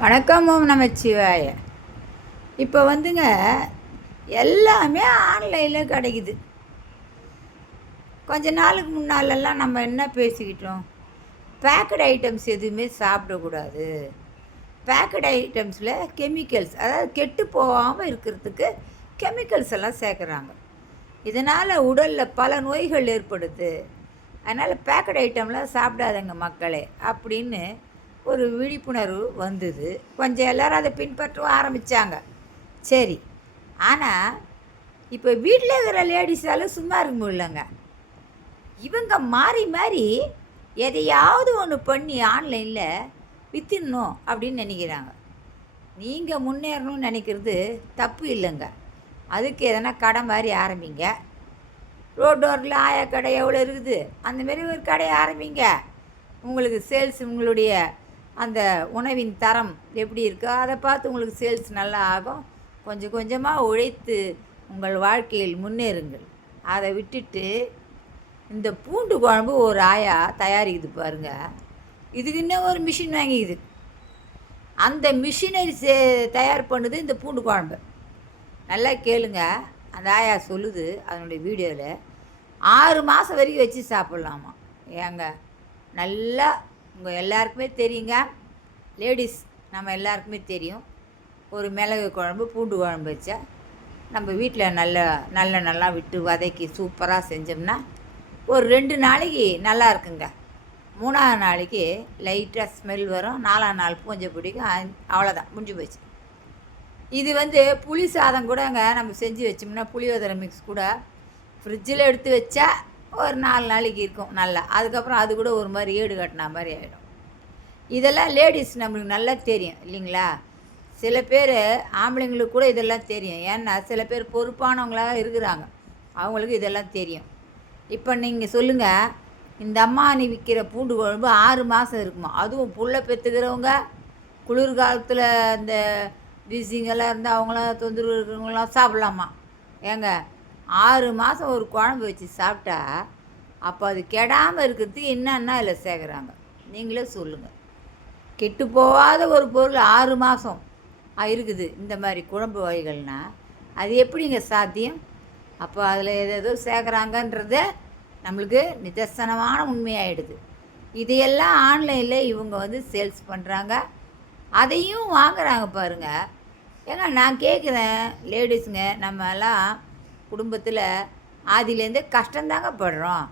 வணக்கம் ஓம் நமச்சிவாய. இப்போ வந்துங்க எல்லாமே ஆன்லைனில் கிடைக்குது. கொஞ்ச நாளுக்கு முன்னாலெல்லாம் நம்ம என்ன பேசிக்கிட்டோம், பேக்கடு ஐட்டம்ஸ் எதுவுமே சாப்பிடக்கூடாது. பேக்கடு ஐட்டம்ஸில் கெமிக்கல்ஸ், அதாவது கெட்டு போகாமல் இருக்கிறதுக்கு கெமிக்கல்ஸ் எல்லாம் சேர்க்குறாங்க. இதனால் உடலில் பல நோய்கள் ஏற்படுது. அதனால் பேக்கடு ஐட்டம்லாம் சாப்பிடாதங்க மக்களே அப்படின்னு ஒரு விழிப்புணர்வு வந்தது. கொஞ்சம் எல்லோரும் அதை பின்பற்றவும் ஆரம்பித்தாங்க. சரி, ஆனால் இப்போ வீட்டில் இருக்கிற லேடிஸால் சும்மா இருக்க முடியலங்க. இவங்க மாறி மாறி எதையாவது ஒன்று பண்ணி ஆன்லைனில் விற்றுடணும் அப்படின்னு நினைக்கிறாங்க. நீங்கள் முன்னேறணும்னு நினைக்கிறது தப்பு இல்லைங்க. அதுக்கு எதனா கடை மாதிரி ஆரம்பிங்க. ரோட்டோரில் ஆயா கடை எவ்வளோ இருக்குது, அந்தமாரி ஒரு கடையை ஆரம்பிங்க. உங்களுக்கு சேல்ஸ், உங்களுடைய அந்த உணவின் தரம் எப்படி இருக்கோ அதை பார்த்து உங்களுக்கு சேல்ஸ் நல்லா ஆகும். கொஞ்சம் கொஞ்சமாக உழைத்து உங்கள் வாழ்க்கையில் முன்னேறுங்கள். அதை விட்டுட்டு இந்த பூண்டு குழம்பு ஒரு ஆயா தயாரிக்குது பாருங்கள். இதுக்கு இன்னும் ஒரு மிஷின் வாங்கிக்குது. அந்த மிஷினரி தயார் பண்ணுது இந்த பூண்டு குழம்பு. நல்லா கேளுங்க, அந்த ஆயா சொல்லுது அதனுடைய வீடியோவில் 6 மாதம் வரைக்கும் வச்சு சாப்பிட்லாமா. ஏங்க, நல்லா உங்கள் எல்லாருக்குமே தெரியுங்க, லேடிஸ் நம்ம எல்லாருக்குமே தெரியும், ஒரு மிளகு குழம்பு பூண்டு குழம்பு வச்சா நம்ம வீட்டில் நல்லா விட்டு வதக்கி சூப்பராக செஞ்சோம்னா ஒரு 2 நாளைக்கு நல்லா இருக்குங்க. 3ஆவது நாளைக்கு லைட்டாக ஸ்மெல் வரும். 4ஆம் நாள் பூஞ்சை பிடிக்கும். அவ்வளோதான், முடிஞ்சு போச்சு. இது புளி சாதம் கூடங்க நம்ம செஞ்சு வச்சோம்னா புளியோதரை மிக்ஸ் கூட ஃப்ரிட்ஜில் எடுத்து வச்சா ஒரு 4 நாளைக்கு இருக்கும் நல்லா. அதுக்கப்புறம் அது கூட ஒரு மாதிரி ஏடு கட்டினா மாதிரி ஆகிடும். இதெல்லாம் லேடிஸ் நம்மளுக்கு நல்லா தெரியும் இல்லைங்களா. சில பேர் ஆம்பளைங்களுக்கு கூட இதெல்லாம் தெரியும். ஏன்னா சில பேர் பொறுப்பானவங்களாக இருக்கிறாங்க, அவங்களுக்கு இதெல்லாம் தெரியும். இப்போ நீங்கள் சொல்லுங்கள், இந்த அம்மா நீ விற்கிற பூண்டு குழம்பு 6 மாதம் இருக்குமா? அதுவும் புள்ள பெற்றுக்கிறவங்க, குளிர்காலத்தில் இந்த வீசிங்கெல்லாம் இருந்தால் அவங்களாம் தொந்தரவு இருக்கிறவங்களாம் சாப்பிட்லாமா? ஏங்க, 6 மாதம் ஒரு குழம்பு வச்சு சாப்பிட்டா அப்போ அது கெடாமல் இருக்கிறதுக்கு என்னன்னா அதில் சேர்க்குறாங்க? நீங்களே சொல்லுங்கள். கெட்டு போகாத ஒரு பொருள் 6 மாதம் இருக்குது இந்த மாதிரி குழம்பு வகைகள்னால் அது எப்படிங்க சாத்தியம்? அப்போ அதில் ஏதோ சேர்க்குறாங்கன்றது நம்மளுக்கு நிதர்சனமான உண்மையாகிடுது. இதையெல்லாம் ஆன்லைனில் இவங்க சேல்ஸ் பண்ணுறாங்க, அதையும் வாங்குகிறாங்க பாருங்கள். ஏங்க, நான் கேட்குறேன் லேடிஸுங்க, நம்ம எல்லாம் குடும்பத்தில் ஆதியிலேருந்தே கஷ்டந்தாங்க படுறோம்.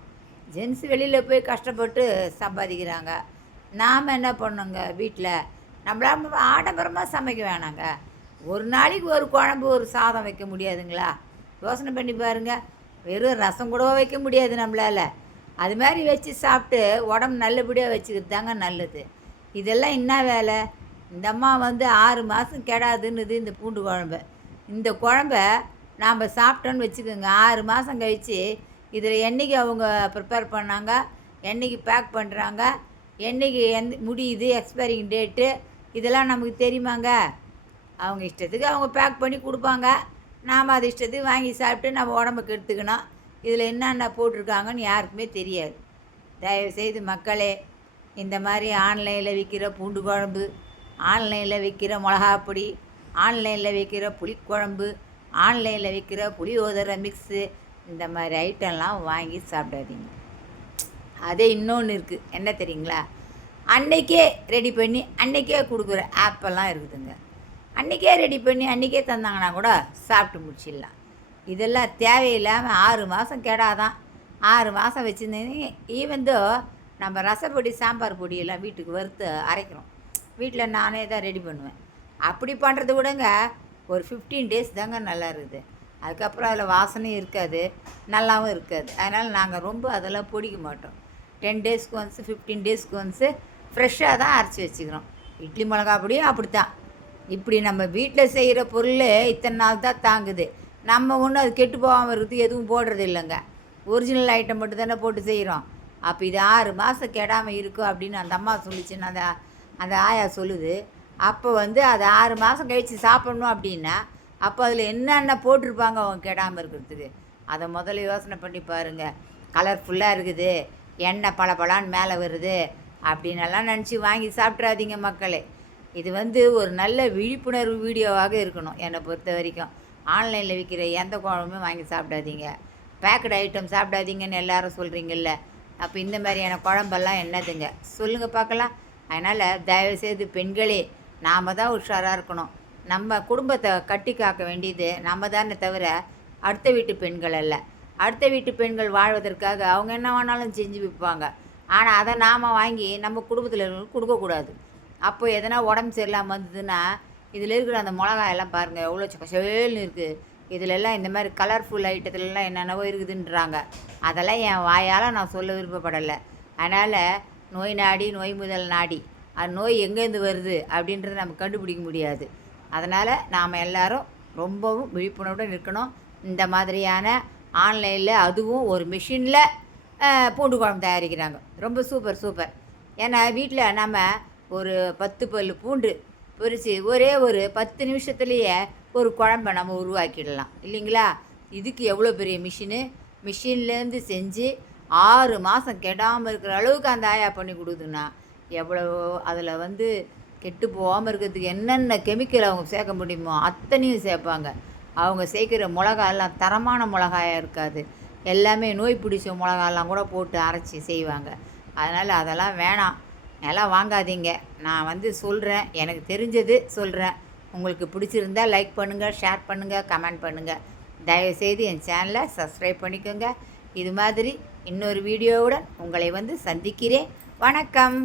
ஜென்ஸ் வெளியில் போய் கஷ்டப்பட்டு சம்பாதிக்கிறாங்க. நாம் என்ன பண்ணோங்க, வீட்டில் நம்மளால் ஆடம்பரமாக சமைக்க வேணாங்க. ஒரு நாளைக்கு ஒரு குழம்பு ஒரு சாதம் வைக்க முடியாதுங்களா? யோசனை பண்ணி பாருங்கள். வெறும் ரசம் கூட வைக்க முடியாது நம்மளால். அது மாதிரி வச்சு சாப்பிட்டு உடம்பு நல்லபடியாக வச்சுக்கிறது தாங்க நல்லது. இதெல்லாம் என்ன வேலை? இந்த அம்மா 6 மாதம் கெடாதுன்னுது இந்த பூண்டு குழம்பு. இந்த குழம்ப நாம் சாப்பிட்டோன்னு வச்சுக்கோங்க, 6 மாதம் கழித்து இதில் என்றைக்கு அவங்க ப்ரிப்பேர் பண்ணாங்க, என்றைக்கு பேக் பண்ணுறாங்க, என்றைக்கு முடியுது எக்ஸ்பைரிங் டேட்டு, இதெல்லாம் நமக்கு தெரியுமாங்க? அவங்க இஷ்டத்துக்கு அவங்க பேக் பண்ணி கொடுப்பாங்க. நாம் அது இஷ்டத்துக்கு வாங்கி சாப்பிட்டு நம்ம உடம்புக்கு எடுத்துக்கணும். இதில் என்னென்ன போட்டிருக்காங்கன்னு யாருக்குமே தெரியாது. தயவுசெய்து மக்களே, இந்த மாதிரி ஆன்லைனில் விற்கிற பூண்டு குழம்பு, ஆன்லைனில் விற்கிற மிளகாப்பொடி, ஆன்லைனில் விற்கிற புளிக்குழம்பு, ஆன்லைனில் விற்கிற புளியோதரை மிக்ஸு, இந்த மாதிரி ஐட்டம்லாம் வாங்கி சாப்பிடாதீங்க. அதே இன்னொன்று இருக்குது, என்ன தெரியுங்களா? அன்றைக்கே ரெடி பண்ணி அன்றைக்கே கொடுக்குற ஆப்பெல்லாம் இருக்குதுங்க. அன்றைக்கே ரெடி பண்ணி அன்றைக்கே தந்தாங்கன்னா கூட சாப்பிட்டு முடிச்சிடலாம். இதெல்லாம் தேவையில்லாமல் 6 மாதம் கெடாதான். 6 மாதம் வச்சுருந்தீங்க. ஈவந்தோ நம்ம ரசப்பொடி சாம்பார் பொடியெல்லாம் வீட்டுக்கு வறுத்து அரைக்கிறோம். வீட்டில் நானே தான் ரெடி பண்ணுவேன். அப்படி பண்ணுறது கூடங்க ஒரு 15 டேஸ் தாங்க நல்லா இருக்குது. அதுக்கப்புறம் அதில் வாசனையும் இருக்காது, நல்லாவும் இருக்காது. அதனால் நாங்கள் ரொம்ப அதெல்லாம் பிடிக்க மாட்டோம். 10 டேஸ்க்கு ஒன்ஸு 15 டேஸ்க்கு ஒன்ஸு ஃப்ரெஷ்ஷாக தான் அரைச்சி வச்சுக்கிறோம். இட்லி மிளகா பொடியும் அப்படி தான். இப்படி நம்ம வீட்டில் செய்கிற பொருள் இத்தனை நாள் தான் தாங்குது. நம்ம ஒன்றும் அது கெட்டு போகாமல் இருக்கிறதுக்கு எதுவும் போடுறது இல்லைங்க. ஒரிஜினல் ஐட்டம் மட்டும் தானே போட்டு செய்கிறோம். அப்போ இது 6 மாதம் கெடாமல் இருக்கும் அப்படின்னு அந்த அம்மா சொல்லிச்சுன்னு அந்த ஆயா சொல்லுது. அப்போ அது 6 மாதம் கழித்து சாப்பிட்ணும் அப்படின்னா அப்போ அதில் என்னென்ன போட்டிருப்பாங்க அவங்க கெடாமல் இருக்கிறதுக்கு? அதை முதல்ல யோசனை பண்ணி பாருங்கள். கலர்ஃபுல்லாக இருக்குது, எண்ணெய் பளபளன்னு மேலே வருது அப்படின்னெல்லாம் நினச்சி வாங்கி சாப்பிட்றாதீங்க மக்களே. இது வந்து ஒரு நல்ல விழிப்புணர்வு வீடியோவாக இருக்கணும் என்னை பொறுத்த வரைக்கும். ஆன்லைனில் விற்கிற எந்த குழம்புமே வாங்கி சாப்பிடாதீங்க. பேக்கடு ஐட்டம் சாப்பிடாதீங்கன்னு எல்லாரும் சொல்கிறீங்கல்ல. அப்போ இந்த மாதிரியான குழம்பெல்லாம் என்னதுங்க சொல்லுங்கள் பார்க்கலாம். அதனால் தயவுசெய்து பெண்களே நாம் தான் உஷாராக இருக்கணும். நம்ம குடும்பத்தை கட்டி காக்க வேண்டியது நம்ம தானே தவிர அடுத்த வீட்டு பெண்கள் அல்ல. அடுத்த வீட்டு பெண்கள் வாழ்வதற்காக அவங்க என்ன வேணாலும் செஞ்சு விற்பாங்க. ஆனால் அதை நாம் வாங்கி நம்ம குடும்பத்தில் இருக்கிறவங்களுக்கு கொடுக்கக்கூடாது. அப்போ எதனா உடம்பு சரியில்லாமல் வந்ததுன்னா இதில் இருக்கிற அந்த மிளகாயெல்லாம் பாருங்கள் எவ்வளோ கசேல்னு இருக்குது. இதிலெல்லாம் இந்த மாதிரி கலர்ஃபுல் ஐட்டத்துலலாம் என்னென்னவோ இருக்குதுன்றாங்க. அதெல்லாம் என் வாயால் நான் சொல்ல விருப்பப்படலை. அதனால் நோய் நாடி நோய் முதல் நாடி, அது நோய் எங்கேருந்து வருது அப்படின்றத நம்ம கண்டுபிடிக்க முடியாது. அதனால் நாம் எல்லோரும் ரொம்பவும் விழிப்புணர்வுடன் இருக்கணும். இந்த மாதிரியான ஆன்லைனில் அதுவும் ஒரு மிஷினில் பூண்டு குழம்பு தயாரிக்கிறாங்க. ரொம்ப சூப்பர் சூப்பர். ஏன்னா வீட்டில் நம்ம ஒரு 10 பல் பூண்டு பொரித்து ஒரே ஒரு 10 நிமிஷத்துலேயே ஒரு குழம்பை நம்ம உருவாக்கிடலாம் இல்லைங்களா? இதுக்கு எவ்வளோ பெரிய மிஷின்லேருந்து செஞ்சு 6 மாதம் கெடாமல் இருக்கிற அளவுக்கு அந்த ஆயா பண்ணி கொடுக்குதுன்னா எவ்வளவோ அதில் வந்து கெட்டு போகாமல் இருக்கிறதுக்கு என்னென்ன கெமிக்கல் அவங்க சேர்க்க முடியுமோ அத்தனையும் சேர்ப்பாங்க. அவங்க சேர்க்குற மிளகாயெல்லாம் தரமான மிளகாயாக இருக்காது. எல்லாமே நோய் பிடிச்ச மிளகாயெல்லாம் கூட போட்டு அரைச்சி செய்வாங்க. அதனால் அதெல்லாம் வேணாம், எல்லாம் வாங்காதீங்க. நான் வந்து சொல்கிறேன், எனக்கு தெரிஞ்சது சொல்கிறேன். உங்களுக்கு பிடிச்சிருந்தால் லைக் பண்ணுங்கள், ஷேர் பண்ணுங்கள், கமெண்ட் பண்ணுங்கள். தயவுசெய்து என் சேனலை சப்ஸ்கிரைப் பண்ணிக்கோங்க. இது மாதிரி இன்னொரு வீடியோவுடன் உங்களை வந்து சந்திக்கிறேன். வணக்கம்.